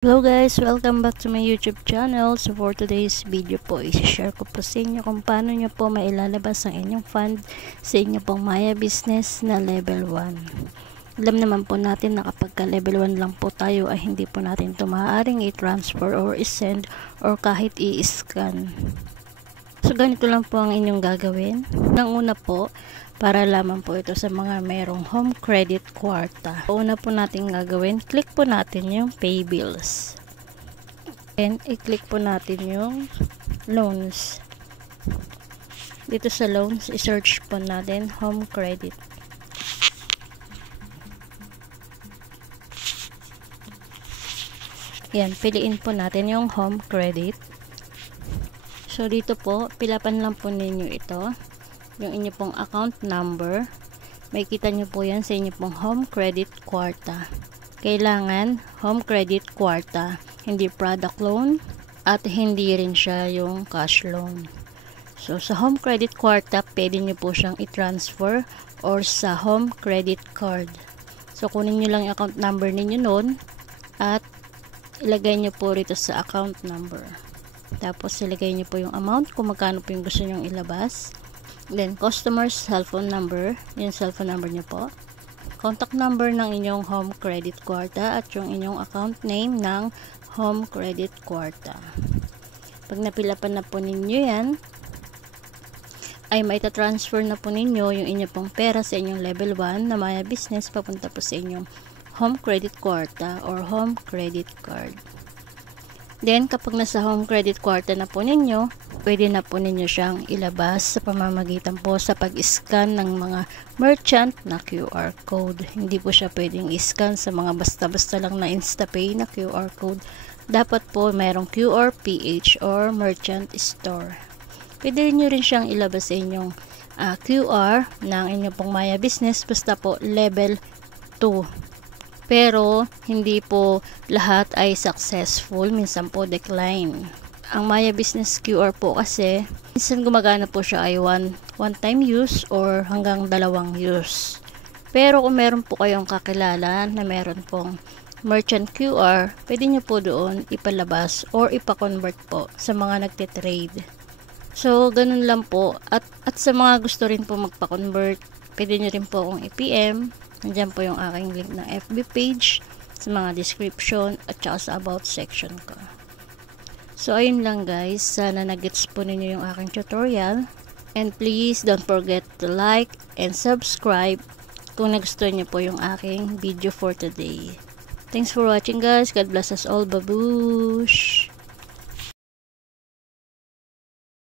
Hello guys! Welcome back to my YouTube channel. So for today's video po, i-share ko po sa inyo kung paano nyo po mailalabas ang inyong fund sa inyo pong Maya Business na level 1. Alam naman po natin na kapag ka level 1 lang po tayo ay hindi po natin ito maaaring i-transfer or i-send or kahit i-scan. So ganito lang po ang inyong gagawin. Nang una po, para lamang po ito sa mga merong home credit kwarta. Una po natin gagawin, click po natin yung pay bills. And i-click po natin yung loans. Dito sa loans, i-search po natin home credit. Yan, piliin po natin yung home credit. So dito po, pilapan lang po ninyo ito. Yung inyo pong account number, may kita nyo po yan sa inyo pong home credit kwarta. Kailangan home credit kwarta, hindi product loan at hindi rin siya yung cash loan. So sa home credit kwarta, pwede nyo po siyang i-transfer or sa home credit card. So kunin nyo lang yung account number ninyo noon at ilagay nyo po rito sa account number. Tapos ilagay nyo po yung amount kung magkano po yung gusto nyong ilabas. Then, customer's cellphone number, yung cellphone number nyo po. Contact number ng inyong home credit kwarta at yung inyong account name ng home credit kwarta. Pag napilapan na po ninyo yan, ay maita-transfer na po ninyo yung inyong pong pera sa inyong level 1 na Maya Business papunta po sa inyong home credit kwarta or home credit card. Then, kapag nasa home credit kwarta na po ninyo, pwede na po ninyo siyang ilabas sa pamamagitan po sa pag-scan ng mga merchant na QR code. Hindi po siya pwedeng i-scan sa mga basta-basta lang na InstaPay na QR code. Dapat po mayroong QR, PH, or merchant store. Pwede nyo rin siyang ilabas sa inyong QR ng inyong pong Maya Business, basta po level 2. Pero, hindi po lahat ay successful. Minsan po decline. Ang Maya Business QR po kasi, minsan gumagana po siya ay one time use or hanggang 2 use. Pero kung meron po kayong kakilala na meron pong merchant QR, pwede nyo po doon ipalabas or ipa-convert po sa mga nagtitrade. So, ganun lang po. At sa mga gusto rin po magpa-convert, pwede nyo rin po akong i-PM. Nandiyan po yung aking link ng FB page sa mga description at saka sa about section ko. So, ayun lang guys. Sana nag-gets po ninyo yung aking tutorial. And please don't forget to like and subscribe kung nagustuhan niyo po yung aking video for today. Thanks for watching guys. God bless us all. Babush!